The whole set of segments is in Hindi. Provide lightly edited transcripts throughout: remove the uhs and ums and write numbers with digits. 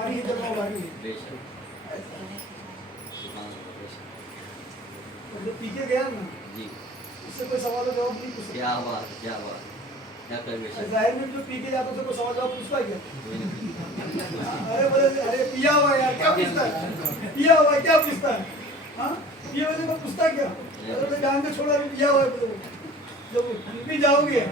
हमारी ही जन्म भागी है। बेशक और जो पी के गया ना जी उससे कोई सवाल और जवाब नहीं पूछता। क्या बात क्या बात क्या कर बेशक जाहिर में जो पी के जाता है उससे कोई सवाल जवाब पूछता है क्या? कोई नहीं अरे बोले अरे पिया हुआ है यार क्या पूछता है, पिया हुआ है क्या पूछता है, हाँ पिया हुए को पूछता क्या? अरे बोले जान के छोड़ा पिया हुआ है बोले जब पी जाओगे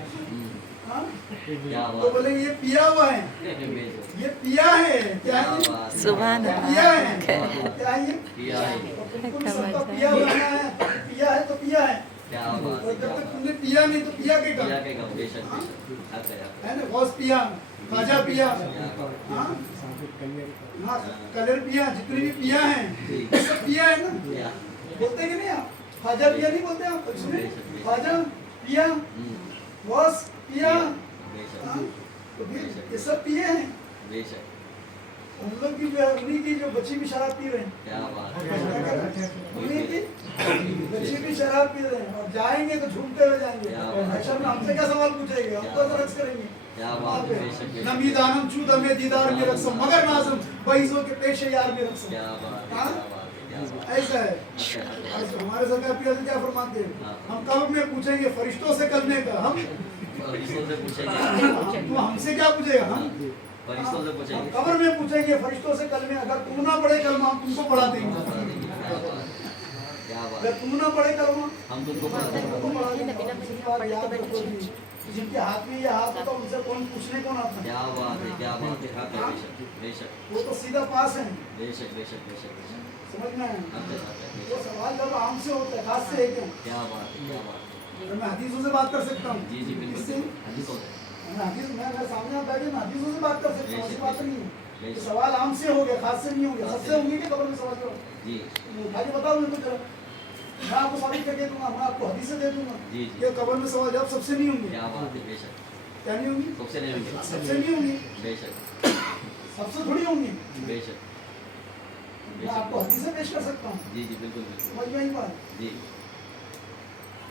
हाँ क्या तो बात बोले ये पिया हुआ है, बेशक ये पिया है क्या है? क्या बात सुभान ये अल्लाह। पिया है क्या है ये? किया है और तुमको भी सबका पिया हुआ है, पिया है तो पिया है, क्या बात और क्या जब तक बात तुमने पिया नहीं तो पिया के किया कहा के कब बेशक बेशक आता है ना? गौस पिया, खाजा पिया, क्या बात हाँ हाँ कलर पिया, जितने भी पिया हैं ये सब पिया है ना? क्या बोलते हैं कि नहीं आप? खाजा पिया नहीं बोलते आप? सुने खाजा पिया, गौस पिया, बेशक हाँ तो फिर ये सब पिए हैं। बेशक हम लोग की जो है उन्हीं की जो बच्ची भी शराब पी रहे हैं, क्या बात है उन्हीं की बच्ची भी शराब पी रहे हैं और जाएंगे तो झूमते हुए जाएंगे। अच्छा में हमसे क्या सवाल पूछेंगे, हम तो रक्स करेंगे। क्या बात है बेशक बेशक नमी दानम चूद में दीदार में रक्सम मगर नाजम बईसों के पेशे यार में रक्सम। क्या बात है क्या बात है क्या बात ऐसा है। है आज हमारे सरकार पिता क्या फरमाते हैं, हम कब्र में पूछेंगे फरिश्तों से कलमे का, हम फरिश्तों से पूछेंगे तो हमसे क्या पूछेगा, हम फरिश्तों से पूछेंगे कब्र में पूछेंगे फरिश्तों से कलमे, अगर तुम ना पढ़े कलमा हम तुमको पढ़ा देंगे, क्या बात अगर तुम ना पढ़े कलमा हम तुमको पढ़ा देंगे तुमको पढ़ा देंगे। दूसरी बात याद रखो जी, जिनके हाथ में ये हाथ होता है उनसे कौन पूछने कौन आता है? क्या बात है क्या बात है हक है बेशक बेशक वो तो सीधा पास है, बेशक बेशक बेशक बेशक समझ में आया? हक है हक है वो बेशक सवाल जब आम से होता है खास से है क्या? क्या बात है क्या बात है तो मैं हदीसों से बात कर सकता हूँ, जी जी बिल्कुल इससे हदीस होता है मैं हदीस मैं अगर सामने आप बैठे ना हदीसों से बात कर सकता हूँ, ऐसी बात नहीं है। तो बेशक सवाल आम से हो गया, खास से नहीं हो गया, सबसे होंगे कि खबर में सवाल करो। जी आगे बताओ मेरे को जरा, मैं आपको साबित करके दूंगा, मैं आपको हदीसें दे दूंगा जी जी कि खबर में सवाल जवाब सबसे नहीं होंगे। क्या बात है बेशक क्या नहीं होंगी? सबसे नहीं होंगे सबसे नहीं होंगी, बेशक सबसे थोड़ी होंगी। बेशक मैं आपको हदीसें पेश कर सकता हूँ, जी जी बिल्कुल बिल्कुल समझ में आई बात? जी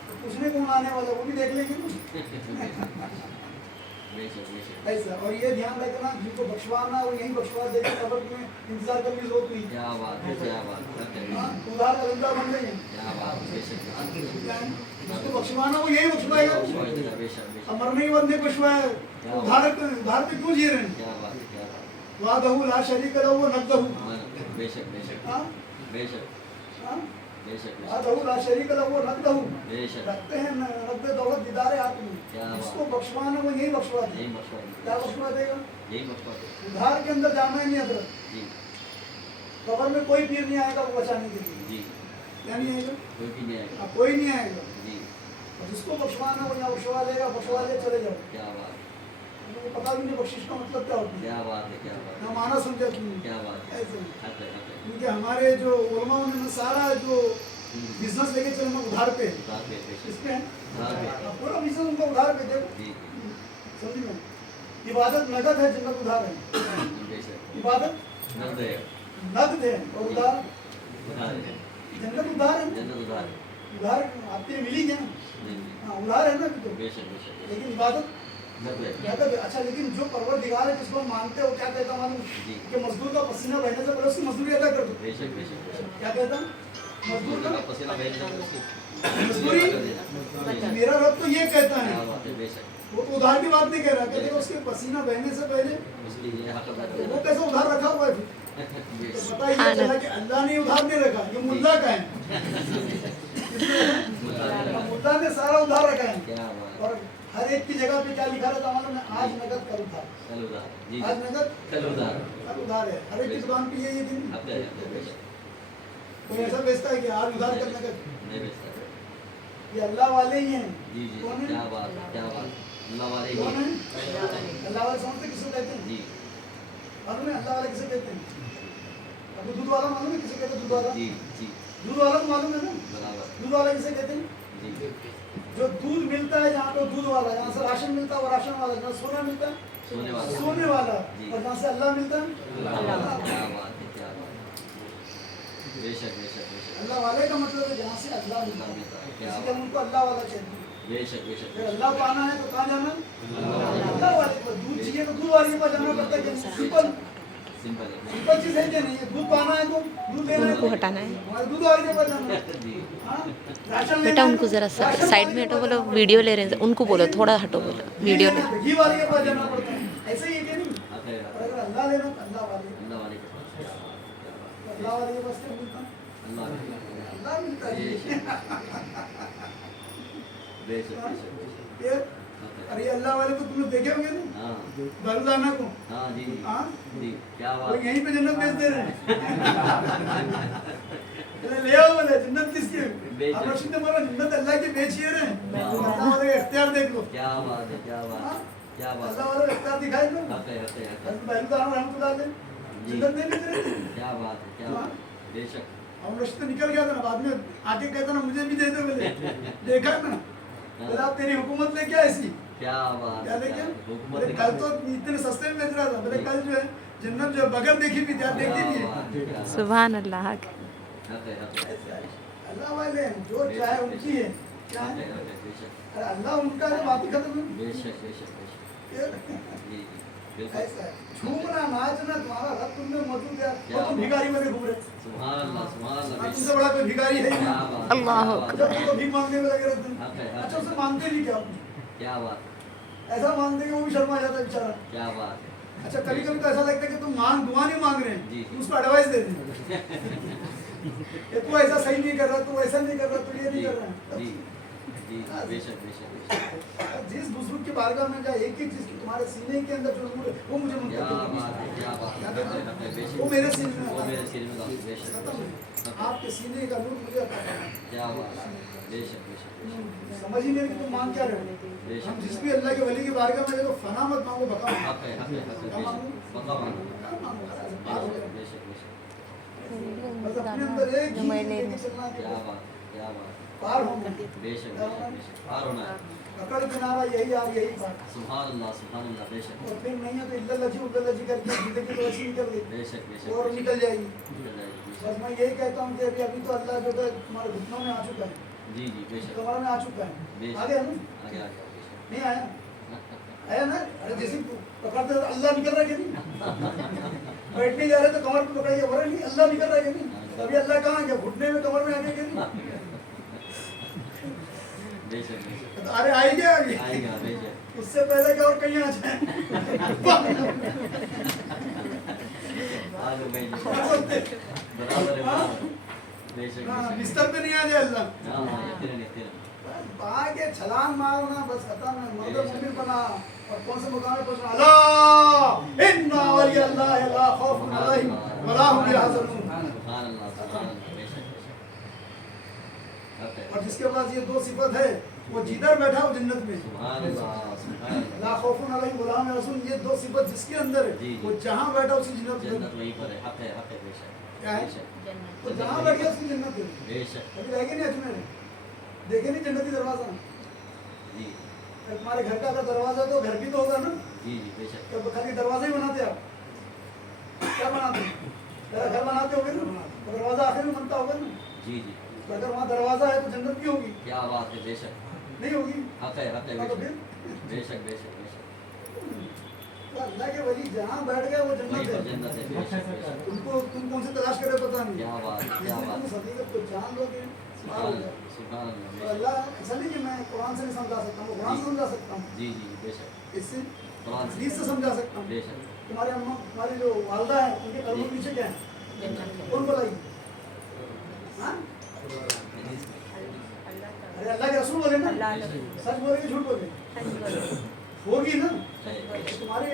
तो पूछने कौन आने वाला है, वो भी देख लेंगे ना। बेशक बेशक ऐसा, और ये ध्यान रखना जिनको बख्शवाना वो यही बख्शवा देगा, कब्र में इंतजार करने की जरूरत नहीं। क्या बात है क्या बात है हक है हाँ, बेशक उधार अलिंदा बन रही है, क्या बात है बेशक बेशक क्या है? जिसको बख्शवाना वो यही बख्शवाएगा। बेशक बेशक अब मरने के बाद नहीं बख्शवाए, उधार पे क्यों जी रहे हैं? क्या बात है क्या बात है वादहु ला शरीक लहु व नक़दहु। हाँ, बेशक बेशक हाँ बेशक हाँ, बेशक बेशक वादहु ला शरीक लहु व नक़दहु। बेशक रखते हैं नक़द दौलत दीदार आत्म, क्या बात। जिसको बख्शवाना वो यही बख्शवा यही देगा। बख्शवा क्या बख्शवा देगा? यही बख्शवा दे उधार के अंदर जाना ही नहीं अदरक, जी कब्र में कोई पीर नहीं आएगा वो बचाने के लिए। जी क्या नहीं आएगा? कोई भी नहीं आएगा कोई नहीं आएगा। जी और जिसको बख्शवाना वो यहाँ बख्शवा लेगा, बख्शवा ले चले जाओ। क्या बात उनको पता भी नहीं बख्शिश का मतलब क्या होता है, क्या बात है क्या बात ना है माना समझा तुमने। क्या बात है ऐसे हक है हक है क्योंकि हमारे जो उलमा उन्होंने सारा जो बिजनेस लेके चलना उधार पे है। उधार पे बेशक इस पे है उधार पे पूरा बिजनेस उनका उधार पे। देखो जी समझ में, इबादत नगद है, जन्नत उधार है। बेशक इबादत नकद है नगद है और उधार उधार है जन्नत उधार है। जन्नत उधार है उधार आपके लिए मिली क्या? जी जी हाँ उधार है ना तो। बेशक बेशक लेकिन इबादत नकद है नगद है। अच्छा लेकिन जो परवरदिगार है जिसको हम मानते हो क्या कहता मालूम जी कि मजदूर का पसीना बहने से पहले उसकी मजदूरी अदा कर दो। बेशक बेशक बेशक क्या कहता? मजदूर का का पसीना बहने से उसकी मजदूरी। मेरा रब तो ये कहता है, क्या बात है बेशक वो तो उधार की बात नहीं कह रहा, कहते हैं उसके पसीना बहने से पहले उसके लिए हक अदा तो वो करो कैसे उधार रखा हुआ है फिर? तो बेशक पता ये चला कि अल्लाह ने उधार नहीं रखा, ये मुल्ला का है। मुल्ला ने सारा उधार रखा है। क्या बात और हर एक की जगह पे क्या लिखा रहता मालूम है? आज नगद कल उधार, कल उधार जी आज नगद कल उधार कल उधार है। हर एक की दुकान पे ये दिन हक है बेशक कोई ऐसा बेचता है कि आज उधार कल नगद। नहीं बेचता ये अल्लाह वाले ही हैं। जी जी कौन है? क्या बात है क्या बात अल्लाह वाले ही कौन है? हैं। अल्लाह वाले समझते किसको कहते हैं? जी मालूम है अल्लाह वाले किसे कहते हैं? अब दूध वाला मालूम है किसे कहते हैं? दूध वाला, जी जी दूध वाला तो मालूम है ना? बराबर दूध वाला किसे कहते हैं? जी जो दूध मिलता है जहाँ पे दूध वाला, जहाँ से राशन मिलता है वो राशन वाला, जहाँ सोना मिलता है सोने वाला सोने वाला, जी। और जहाँ से अल्लाह मिलता है अल्लाह क्या बात है क्या बात है बेशक बेशक बेशक अल्लाह वाले का मतलब है जहाँ से अल्लाह मिलता अल्लाह है। मिलता है क्या इसलिए हम उनको अल्लाह वाला कहते हैं। बेशक बेशक अगर बेशक अल्लाह पाना है तो कहाँ जाना? अल्लाह वाले को। दूध चाहिए तो दूध वाले के पास जाना पड़ता है। सिंपल सिंपल है सिंपल चीज है कि नहीं है? दूध पाना है तो दूध लेना है उनको हटाना है। हमारे दूध वाले के पास जाना है। जी हाँ? राशन लेना बेटा है उनको तो जरा राशन साइड वाले में के हटो, पास बोलो जाना है। वीडियो ले रहे हैं, उनको बोलो थोड़ा हटो, बोलो वीडियो ले। घी वाले के पास जाना पड़ता है, ऐसे ही है कि नहीं? हक है और अगर अल्लाह लेना तो अल्लाह वाले अल्लाह वाले के पास क्या बात है, क्या बात तो अल्लाह वाले के पास क्या मिलता है? है। अल्लाह के अल्लाह मिलता है। बेशक बेशक बेशक ये अरे ये अल्लाह वाले को तुमने देखे होंगे ना, हाँ दारूदाना को। हाँ जी हाँ? जी क्या वो बात यहीं पे जन्नत बेच दे रहे हैं। चले ले आओ बोले जन्नत किसकी है? बेच आप दो। रशीद ने बोला जन्नत अल्लाह की बेचिए रे। अल्लाह वाले का इख्तियार देख लो। क्या बात है, क्या बात हाँ? है, क्या बात अल्लाह है। वाले का इख्तियार दिखाए लो। हक है, हक है, हक है। दारूदाना रहमतुल्लाह अलैह जी। जन्नत नहीं बेच रहे। क्या बात है, क्या बात है। बेशक हम रशीद तो निकल गया था ना, बाद में आके कहता ना मुझे भी दे दो बोले। देखा ना? बोले आप तेरी हुकूमत लेके ऐसी क्या बात क्या है, लेके? क्या हुकूमत बोले ने- कल तो इतने सस्ते में बेच रहा था, बोले कल जो है जन्नत जो है बगैर देखी भी थी, आप देखी क्या नहीं है। बात है, क्या बात है। सुभान अल्लाह। हक है, हक है। अल्लाह वाले हैं, जो चाहे उनकी है। क्या हक है? है, हक है, बेशक अरे अल्लाह उनका है, बात ही खत्म है। बेशक बेशक बेशक ये जी जी बिल्कुल ऐसा है। झूमना नाचना तुम्हारा रब तुम में मौजूद है। क्या वो तुम भिखारी बने घूम रहे। सुभान अल्लाह, सुभान अल्लाह, हाँ, बेशक। तुमसे बड़ा कोई भिखारी है ही क्या नहीं। बात है, अल्लाह क्या बात जब है, तुमको भीख मांगने में लगे रहते हक हैं। है, हक अच्छा है। उससे मांगते नहीं क्या? क्या बात है, ऐसा मांगते कि वो भी शर्मा जाता है बेचारा। क्या बात है। अच्छा कभी कभी तो ऐसा लगता है कि तुम दुआ नहीं मांग रहे जी। हैं, उसको एडवाइस दे रहे हैं कि तू ऐसा सही नहीं कर रहा, तू ऐसा नहीं कर रहा, तू ये नहीं जी कर रहा जी है। जी बेशक बेशक बेशक जिस बुजुर्ग की बारगाह में जाए, एक ही चीज की तुम्हारे सीने के अंदर जो नूर है वो मुझे क्या मुंतकिल बात है, क्या बात है, हक है, हक है, बेशक। वो मेरे सीने में वो आता मेरे है। सिर में डाल, बेशक खत्म है। बेशक। आपके सीने का नूर मुझे आता है। क्या बात है, बेशक बेशक बेशक समझ ही नहीं कि तुम मांग क्या रहे हो। हम जिस भी अल्लाह के वली की बारगाह में देखो फना मत मांगो, बका मांगो। हक है, हक है, हक है, क्या मांगो? बेशक बका मांगो। क्या मांगो? बात हो गई। बेशक बेशक बस अपने अंदर एक ही चीज लेके चलना है क्या कि बात, क्या बात। पार होना। बेशक बेशक बेशक पार होना है। पकड़ किनारा यही यार यही बात। सुभान अल्लाह, बेशक और फिर नहीं है तो इल्ला लजी उल्ला लजी करके जिंदगी तो ऐसी निकल गई बेशक बेशक और बेशक। निकल जाएगी। निकल जाएगी, बेशक। बस मैं यही कहता हूँ कि अभी तो अल्लाह जो है तुम्हारे घुटनों में आ चुका है, जी जी बेशक कमर में आ चुका है। बेशक। आ गया ना? आगे आ गया बेशक। नहीं आया? आया ना? अरे जैसे पकड़ते तो अल्लाह निकल रहा है कि नहीं? बैठने जा रहे तो कमर पे पकड़िए, बोले नहीं अल्लाह निकल रहा है कि नहीं? अभी अल्लाह कहाँ गया? घुटने में कमर में आ गया कि नहीं? बेशक बेशक तो अरे आई गया अभी। आएगा बेशक। उससे पहले कि और कहीं आ जाए। आ जाओ बेशक। क्या बोलते हैं? बराबर है, हाँ? बराबर। बेशक हाँ, बेशक। बिस्तर पे नहीं आ जाए अल्लाह। हाँ हाँ यकीनन यकीनन। आगे छलांग मारना बस खत्म है। मर्द मुमिन बना और कौन से मुकाम पे पहुंचना? अल्लाह इन्ना वली अल्लाह ला खौफुन अलैहिम वला हुम यहज़नून। सुभान अल्लाह, सुभान अल्लाह, बेशक बेशक। हक है। और जिसके पास ये दो सिफत है वो जिधर बैठा वो जन्नत में। सुभान अल्लाह, सुभान अल्लाह। ला खौफुन अलैहिम वला हुम यहज़नून, ये दो सिफत जिसके अंदर जी, है जी। वो जहां बैठा उसी जन्नत में। जन्नत वहीं पर है, हक है बेशक। क्या है? बेशक तो जहां बैठ गया उसकी जन्नत है। बेशक। अभी रहेंगे नहीं अजमेर, देखे नहीं जन्नती दरवाजा? जी अगर तुम्हारे घर का अगर दरवाजा तो घर भी तो होगा ना? जी जी बेशक। तो खाली दरवाजा ही बनाते आप? क्या बनाते हैं? तेरा घर बनाते होगे ना, तो दरवाजा आखिर में बनता होगा ना। जी जी तो अगर वहाँ दरवाजा है तो जन्नत भी होगी, क्या बात है, बेशक। नहीं होगी? हक है हाँ, तो बेशक। फिर बेशक बेशक बेशक। तो अल्लाह के वली जहाँ बैठ गए वो वहीं जन्नत पर है। जन्नत है, बेशक बेशक। उनको तुम कौन से तलाश करे पता नहीं। क्या बात है, क्या जिसमें बात तुम है। हकीकत को जान लोगे पार हो सुभान जाओगे। अल्लाह, सुभान अल्लाह, तो बेशक। अल्लाह ऐसा नहीं कि मैं कुरान से नहीं समझा सकता हूँ, कुरान से समझा सकता हूँ, जी जी बेशक। इससे कुरान से हदीस से समझा सकता हूँ। बेशक। तुम्हारे अम्मा तुम्हारी जो वालदा है उनके कदमों के पीछे क्या है? कौन बोलाई? हाँ? अरे अल्लाह के रसूल बोले ना, सच बोले कि झूठ बोले? होगी ना। है। तुम्हारे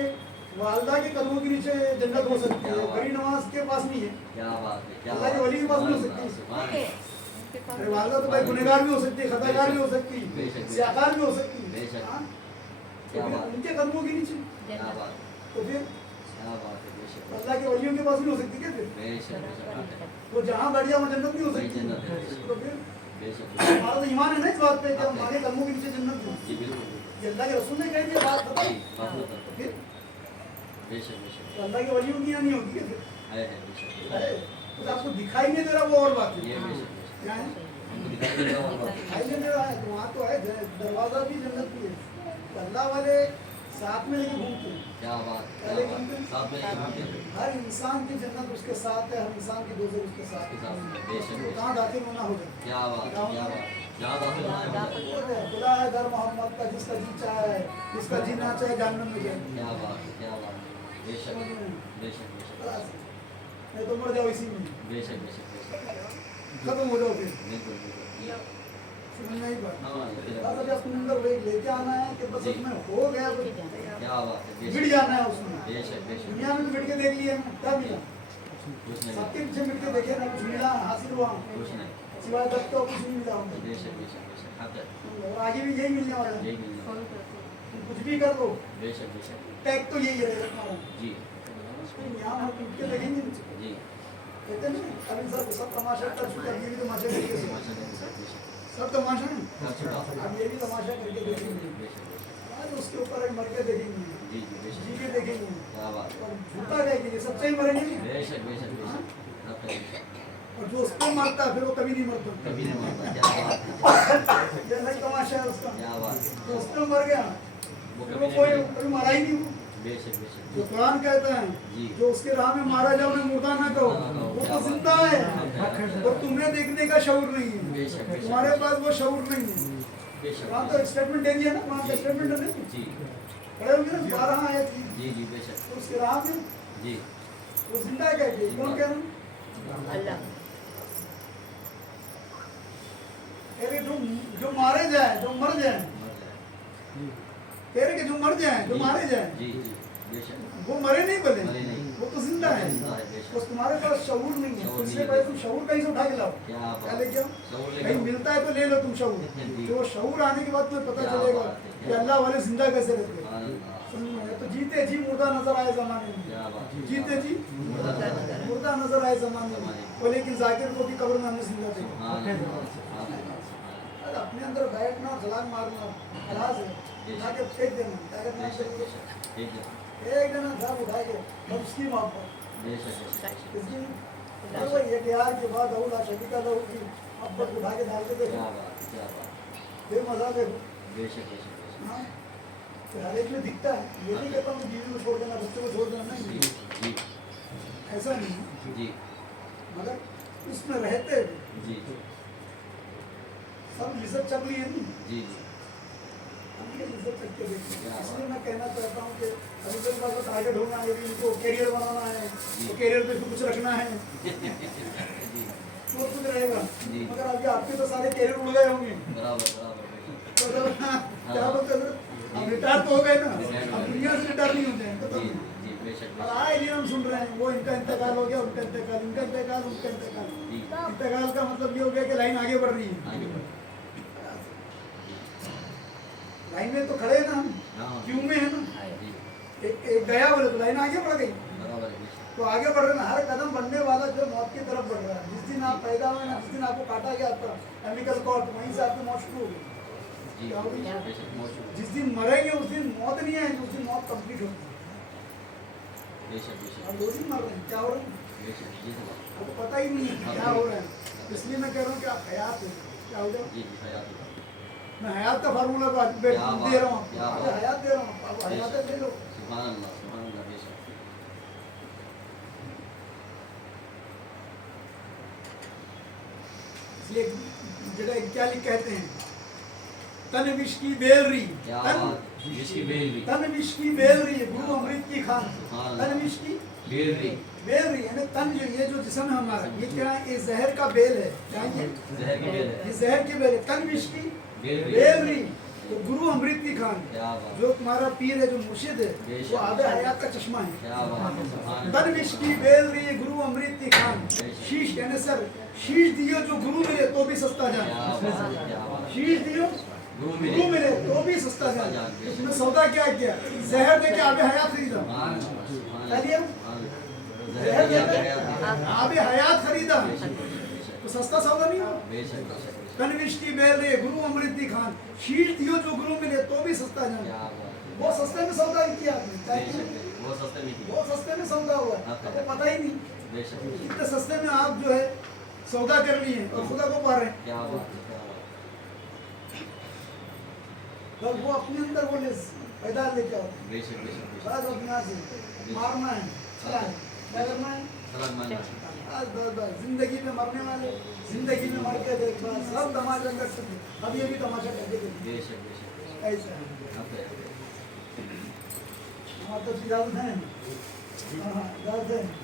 वालदा के कदमों के नीचे जन्नत हो सकती है, बड़ी नवाज के पास नहीं है। क्या बात है, क्या अल्लाह के बात वली के पास भी हो है। सकती है। सुभान अल्लाह। अरे वालदा तो भाई गुनहगार भी हो सकती है, खताकार भी हो सकती है, बेशक। सियाकार भी हो सकती है। बेशक। हाँ? क्या तो फिर बात है। उनके कदमों के नीचे क्या बात है, तो फिर क्या बात है, बेशक अल्लाह के वलियों के पास भी हो सकती है क्या? फिर बेशक बेशक। हक है। तो जहाँ बढ़ गया वो जन्नत नहीं हो वही सकती। जन्नत है। तो फिर बेशक। हमारा तो ईमान है ना इस बात पे कि हमारे कदमों के नीचे जन्नत है। जी बिल्कुल। ये अल्लाह के रसूल ने कह दिया बात खत्म। जी, बात खत्म। फिर बेशक बेशक। तो अल्लाह के वलियों की यहाँ नहीं होगी क्या फिर? है बेशक। अरे तो आपको दिखाई नहीं दे रहा वो और बात ये है। बेशक बेशक। क्या है? हमको दिखाई नहीं रहा और बात। दिखाई नहीं दे रहा है तो वहाँ तो है दरवाजा भी जन्नत भी है। तो अल्लाह वाले साथ में लेके घूमते हैं। क्या बात, पहले क्या घूमते बात, हैं। साथ में लेके घूमते हैं। हर इंसान की जन्नत उसके साथ है, हर इंसान की दोजख उसके साथ उसके साथ है, है। बेशक, तो कहाँ दाखिल होना होगा? क्या बात, क्या बात, जहाँ दाखिल होना है वहाँ जाए। खुदा है दर मोहम्मद का, जिसका जी चाहे, जिसका जी ना चाहे जहन्नम में जाए। क्या बात, क्या बात, बेशक समझ में? बेशक बेशक खलास। नहीं तो मर जाओ इसी में, बेशक बेशक बेशक, खत्म हो जाओ फिर। बिल्कुल बिल्कुल। समझ में आई बात? हाँ, ये बस अभी अपने अंदर वही लेके आना है कि बस उसमें हो गया तो क्या बात है, मिट बेशक जाना है उसमें। बेशक बेशक, दुनिया में मिट के देख लिया हमने, क्या मिला? कुछ नहीं, सबके पीछे मिट के देखे ना, कुछ मिला हासिल हुआ कुछ नहीं, सिवाय दर्द तो कुछ नहीं मिला हमको। बेशक बेशक बेशक, हक है, और आगे भी यही मिलने वाला है। यही मिलना है। तुम कुछ भी कर लो, बेशक बेशक, टैग तो यही रहेगा तुम्हारा। जी यहाँ हम टूट के देखेंगे नहीं। जी, कहते हैं ना, अभी सब तमाशा कर चुके हैं, अब ये भी तमाशा करके से- माशाल्लाह, बेशक सब तमाशा है। कर चुका हूँ। अब ये भी तमाशा करके देखेंगे। बेशक बेशक, आज उसके ऊपर मर के देखेंगे, जी जी बेशक, जी के देखेंगे। क्या बात, और झूठा रहेगी, सच्चाई मरेंगे नहीं। बेशक बेशक बेशक, हक है, बेशक, और जो उस पर मरता है फिर वो कभी नहीं मरता। कभी नहीं मरता, क्या बात है, जैसा ही तमाशा है उसका, क्या बात है, तो उस पर मर गया वो फिर कभी वो कोई नहीं, कभी मरा ही नहीं। वो बेशक बेशक, जो कुरान कहता है जी। जो उसके राह में मारा जाए उन्हें मुर्दा ना कहो, वो तो जिंदा है और तुम्हें देखने का शऊर नहीं है। बेशक बेशक, तुम्हारे पास वो शऊर नहीं है। बेशक कुरान तो स्टेटमेंट दे दिया ना, कुरान का स्टेटमेंट नहीं जी पढ़े होंगे ना, 12 आयत थी। जी जी बेशक, तो उसके राह में जी वो जिंदा है कहते हैं। कौन कह रहा है? अल्लाह कह रहे जो मारे जाए, जो मर जाए, मर जाए, कह रहे कि जो मर जाए, जो मारे जाए, जी जी बेशक, वो मरे नहीं बोले, मरे नहीं, वो तो जिंदा है। जिंदा है, बेशक, बस तुम्हारे पास शऊर नहीं है, शऊर तो इससे नहीं है। पहले तुम शऊर कहीं से उठा के लाओ। क्या क्या बात, लेके आओ? शऊर लेके कहीं आओ। मिलता है तो ले लो तुम शऊर। जी। जो शऊर आने के बाद तुम्हें पता क्या चलेगा बात है, कि क्या अल्लाह वाले जिंदा कैसे रहते हैं। अल्लाह, समझ में आया? तो जीते जी मुर्दा नजर आए जमाने में, क्या बात है, जीते जी मुर्दा नजर मुर्दा नजर आए जमाने में। वो लेकिन जाकिर को भी कब्र में हमने जिंदा देखा। सुभान अल्लाह, सुभान अल्लाह, सुभान अरे अपने अंदर बैठना और छलांग मारना खलास है, उठा के फेंक देना, ताकत ना अल्लाह, बेशक करो। बेशक, एक जगह, एक दिन घर उठा के और उसकी मोहब्बत बेशक बेशक, इसकी वो ये प्यार के बाद अहुला शकीका लोग की मोहब्बत उठा के डाल के देखो, क्या बात, क्या बात, बेमजा देखो। बेशक बेशक बेशक, हाँ, तो हर एक में दिखता है। ये नहीं कहता हूँ कि बीवी को छोड़ देना, बच्चों को छोड़ देना, जी नहीं, जी ऐसा नहीं है। जी मगर उसमें रहते हुए जी सब इज्जत चल रही है नहीं, जी जी, हम ये इज्जत चल के देखते क्या हैं। बात। इसलिए मैं कहना चाहता हूँ कि अभी तक बात टारगेट होना है, अभी इनको कैरियर बनाना है, जी। तो कैरियर पे कुछ रखना है जी तो कुछ रहेगा। जी। मगर अभी आपके तो सारे कैरियर उड़ गए होंगे, बराबर बराबर बेशक, तो क्या बोलते हैं, अब रिटायर तो हो गए ना, अब दुनिया से रिटायर नहीं होते हैं जी खत्म। जी बेशक और बेशक, आए दिन हम सुन रहे हैं वो इनका इंतकाल हो गया, उनका इंतकाल, उनका इंतकाल, उनका इंतकाल। जी इंतकाल का मतलब ये हो गया कि लाइन आगे बढ़ रही है। आगे बढ़ो, लाइन में तो खड़े हैं ना हम, हाँ क्यों में है ना, जी एक गया बोले तो लाइन आगे बढ़ गई, बराबर है, बेशक, तो आगे बढ़ रहे हैं। हर कदम बढ़ने वाला जो मौत की तरफ बढ़ रहा है। जिस दिन आप पैदा हुए ना, जिस दिन आपको काटा गया आपका केमिकल कॉर्ड, वहीं से आपकी मौत शुरू हो गई। जी क्या होगी? बेशक, मौजूद, जिस दिन मरेंगे उस दिन मौत नहीं आएगी, उस दिन मौत कंप्लीट होगी। बेशक बेशक, और 2 दिन मर रहे हैं, क्या हो रहा है बेशक, जी हाँ, आपको पता ही नहीं है क्या हो रहा है। इसलिए मैं कह रहा हूँ कि आप हयात हो, क्या हो जाओ। जी जी हयात, मैं हयात का फार्मूला को आज क्या दे रहा हूँ बात, क्या आपको, बात। हयात दे रहा हूँ, आप हयात ले लो। सुभान अल्लाह, बेशक, इसलिए जगह क्या लिख कहते हैं, तन विष की बेलरी, क्या तन बात, जिसकी बेलरी, तन विष की बेलरी, गुरु अमृत की खान। सुभान तन अल्लाह, विष की बेलरी, बेलरी यानी तन जो ये जो जिस्म है हमारा, ये क्या है, ये जहर का बेल है। क्या है ये? जहर की बेल है, ये जहर की बेल है। तन विष की बेलरी, बेलरी, तो गुरु अमृत की खान, क्या बात, जो तुम्हारा पीर है, जो मुर्शिद है, बेशक। वो आबे हयात का चश्मा है। क्या बात, सुभान तन विष की बेलरी, गुरु अमृत की खान। बेशक। शीश यानी सर, शीश दियो जो गुरु मिले तो भी सस्ता क्या जान। बात, क्या बात, शीश दियो गुरु गुरु मिले, मिले तो भी सस्ता जान। जान, बेशक। उसमें सौदा क्या किया, जहर दे के आबे हयात खरीदा। सुभान अल्लाह, सुभान क्या दिया? अल्लाह, जहर जहर दे की के बेल, आबे हयात खरीदा, बेशक बेशक, तो सस्ता सौदा नहीं हो। बेशक बेशक, कनविश की बेल रे, गुरु अमृत की खान। शीश दियो जो गुरु मिले तो भी सस्ता जान। क्या बात, वो सस्ते में सौदा किया आपने, क्या किया? बेशक, वो सस्ते में थी, वो सस्ते में सौदा हुआ, आपको पता ही नहीं। बेशक, इतने सस्ते में आप जो है सौदा कर लिए और खुदा को पा रहे हैं। क्या बात, क्या बात, बस वो अपने अंदर वो पैदल लेके आओ बेशक बेशक बेशक बस अपने यहाँ से मारना है क्या है? क्या करना है सलाम मानना बस बस बस जिंदगी में मरने वाले जिंदगी में मर के देख बस सब तमाशा कर सकते अब ये भी तमाशा करके देखिए बेशक बेशक बेशक ऐसा है आपे हाँ तो फिर जाते हैं हाँ जाते हैं